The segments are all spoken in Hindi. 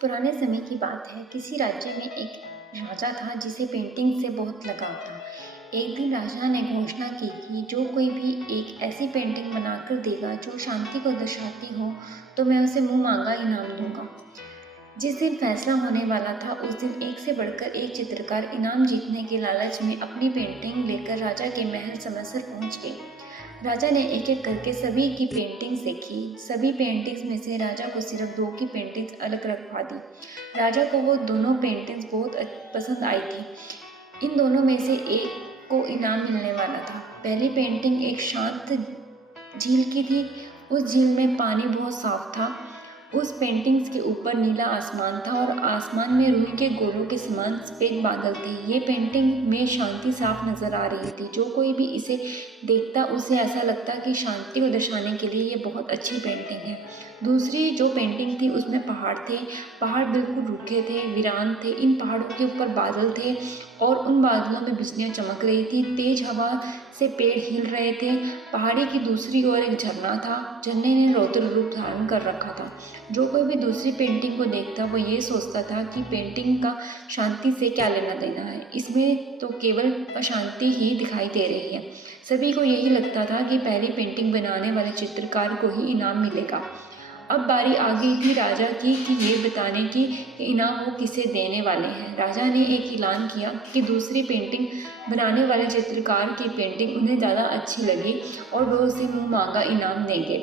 पुराने समय की बात है। किसी राज्य में एक राजा था जिसे पेंटिंग से बहुत लगाव था। एक दिन राजा ने घोषणा की कि जो कोई भी एक ऐसी पेंटिंग बनाकर देगा जो शांति को दर्शाती हो, तो मैं उसे मुंह मांगा इनाम दूंगा। जिस दिन फैसला होने वाला था उस दिन एक से बढ़कर एक चित्रकार इनाम जीतने के लालच में अपनी पेंटिंग लेकर राजा के महल समयसर पहुंच गए। राजा ने एक एक करके सभी की पेंटिंग्स देखी। सभी पेंटिंग्स में से राजा को सिर्फ दो की पेंटिंग्स अलग रखवा दी। राजा को वो दोनों पेंटिंग्स बहुत पसंद आई थी। इन दोनों में से एक को इनाम मिलने वाला था। पहली पेंटिंग एक शांत झील की थी। उस झील में पानी बहुत साफ था। उस पेंटिंग्स के ऊपर नीला आसमान था और आसमान में रुई के गोलों के समान सफ़ेद बादल थे। ये पेंटिंग में शांति साफ नजर आ रही थी। जो कोई भी इसे देखता उसे ऐसा लगता कि शांति को दर्शाने के लिए ये बहुत अच्छी पेंटिंग है। दूसरी जो पेंटिंग थी उसमें पहाड़ थे। पहाड़ बिल्कुल रूखे थे, वीरान थे। इन पहाड़ों के ऊपर बादल थे और उन बादलों में बिजलियाँ चमक रही थी। तेज हवा से पेड़ हिल रहे थे। पहाड़ी की दूसरी ओर एक झरना था। झरने ने रौद्र रूप धारण कर रखा था। जो कोई भी दूसरी पेंटिंग को देखता वो ये सोचता था कि पेंटिंग का शांति से क्या लेना देना है, इसमें तो केवल अशांति ही दिखाई दे रही है। सभी को यही लगता था कि पहली पेंटिंग बनाने वाले चित्रकार को ही इनाम मिलेगा। अब बारी आ गई थी राजा की कि ये बताने की कि इनाम वो किसे देने वाले हैं। राजा ने एक ऐलान किया कि दूसरी पेंटिंग बनाने वाले चित्रकार की पेंटिंग उन्हें ज़्यादा अच्छी लगी और वो उसे मुँह मांगा इनाम देंगे।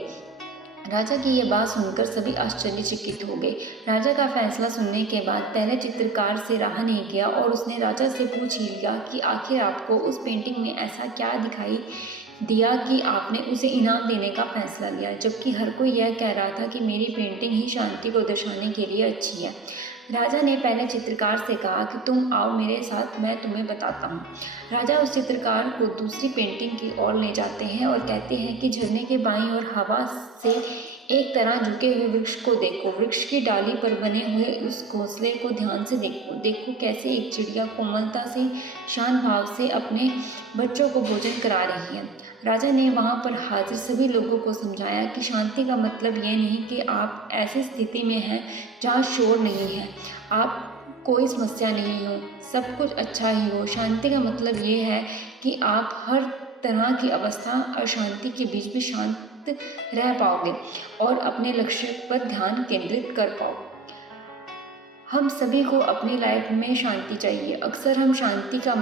राजा की ये बात सुनकर सभी आश्चर्यचकित हो गए। राजा का फैसला सुनने के बाद पहले चित्रकार से रहा नहीं गया और उसने राजा से पूछ ही लिया कि आखिर आपको उस पेंटिंग में ऐसा क्या दिखाई दिया कि आपने उसे इनाम देने का फैसला लिया, जबकि हर कोई यह कह रहा था कि मेरी पेंटिंग ही शांति को दर्शाने के लिए अच्छी है। राजा ने पहले चित्रकार से कहा कि तुम आओ मेरे साथ, मैं तुम्हें बताता हूँ। राजा उस चित्रकार को दूसरी पेंटिंग की ओर ले जाते हैं और कहते हैं कि झरने के बाईं ओर हवा से एक तरह झुके हुए वृक्ष को देखो। वृक्ष की डाली पर बने हुए उस घोंसले को ध्यान से देखो। देखो कैसे एक चिड़िया कोमलता से, शांत भाव से अपने बच्चों को भोजन करा रही है। राजा ने वहाँ पर हाजिर सभी लोगों को समझाया कि शांति का मतलब ये नहीं कि आप ऐसी स्थिति में हैं जहाँ शोर नहीं है, आप कोई समस्या नहीं हो, सब कुछ अच्छा ही हो। शांति का मतलब ये है कि आप हर तरह की अवस्था और शांति के बीच में शांत रह पाओगे और अपने लक्ष्य पर ध्यान केंद्रित कर पाओगे। हम सभी को अपनी लाइफ में शांति चाहिए। अक्सर हम शांति का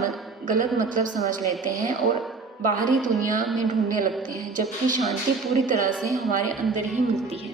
गलत मतलब समझ लेते हैं और बाहरी दुनिया में ढूंढने लगते हैं, जबकि शांति पूरी तरह से हमारे अंदर ही मिलती है।